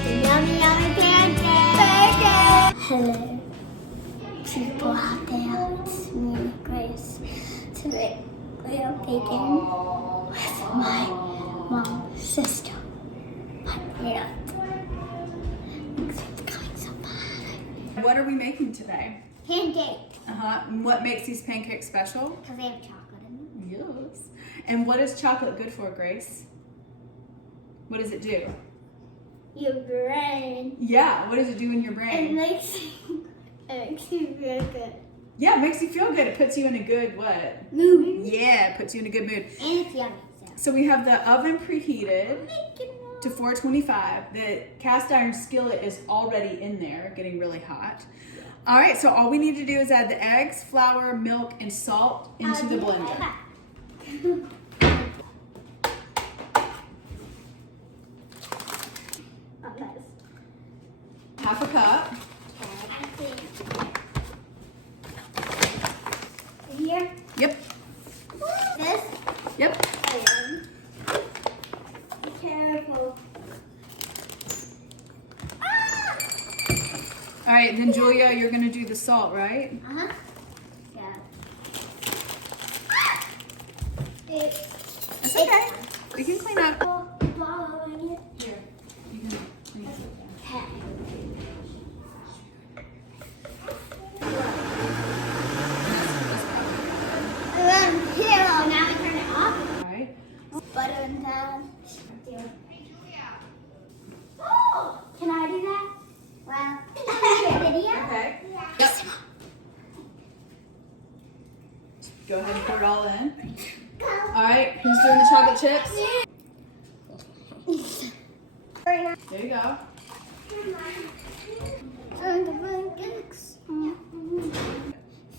make a yummy, yummy pancake. Hello, people out there. It's me and Grace to make real bacon with my mom's sister. But we're not. It's becoming so fun. What are we making today? Pancake. And what makes these pancakes special? Because they have chocolate in them. Yes. And what is chocolate good for, Grace? What does it do? Your brain. Yeah, what does it do in your It brain? makes you feel good. Yeah, it makes you feel good. It puts you in a good what? Mood. Yeah, it puts you in a good mood. And it's yummy. So we have the oven preheated to 425. The cast iron skillet is already in there, getting really hot. All right, so all we need to do is add the eggs, flour, milk, and salt into the blender. Half a cup. Here. Yep. This. Yep. Be careful. All right, then Julia, you're gonna do the salt, right? Uh-huh. Yeah. It's okay. We can clean up. Here. You can clean up. Now I turn it off. All right. Butter and Oh, can I do that? Well, can I video? Okay. Yep. Go ahead and put it all in. All right, who's doing the chocolate chips? There you go.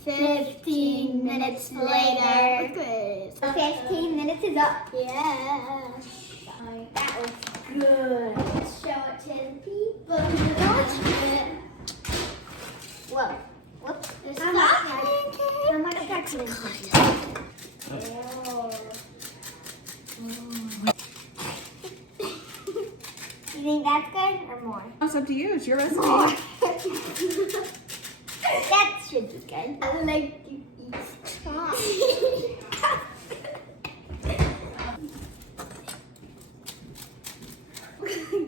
15 minutes later. 15 minutes is up. Yeah. That was good. Let's show it to the people. Whoa. Whoops. How much chocolate? You think that's good or more? It's up to you. It's your recipe. More. That should be good. I like to eat chocolate.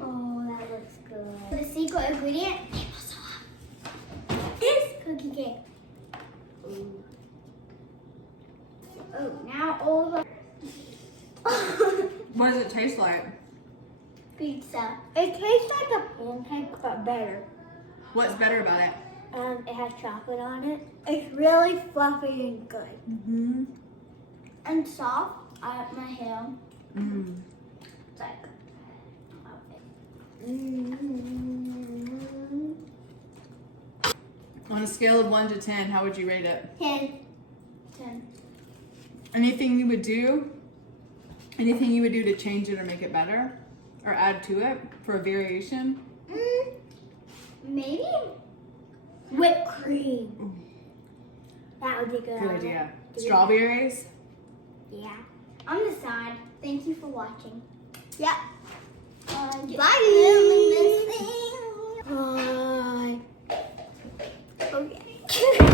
Oh, that looks good. The secret ingredient is cookie cake. Ooh. Oh, now all the What does it taste like? pizza. It tastes like a pancake, but better. What's better about it? It has chocolate on it. It's really fluffy and good. Mm-hmm. And soft. I like my hair. Mm. It's like, mm-hmm. On a scale of 1 to 10, how would you rate it? 10. 10. Anything you would do? Anything you would do to change it or make it better? Or add to it for a variation? Maybe whipped cream. That would be good. Good idea. Strawberries? Yeah. On the side. Thank you for watching. Yeah. Bye. Bye. Okay.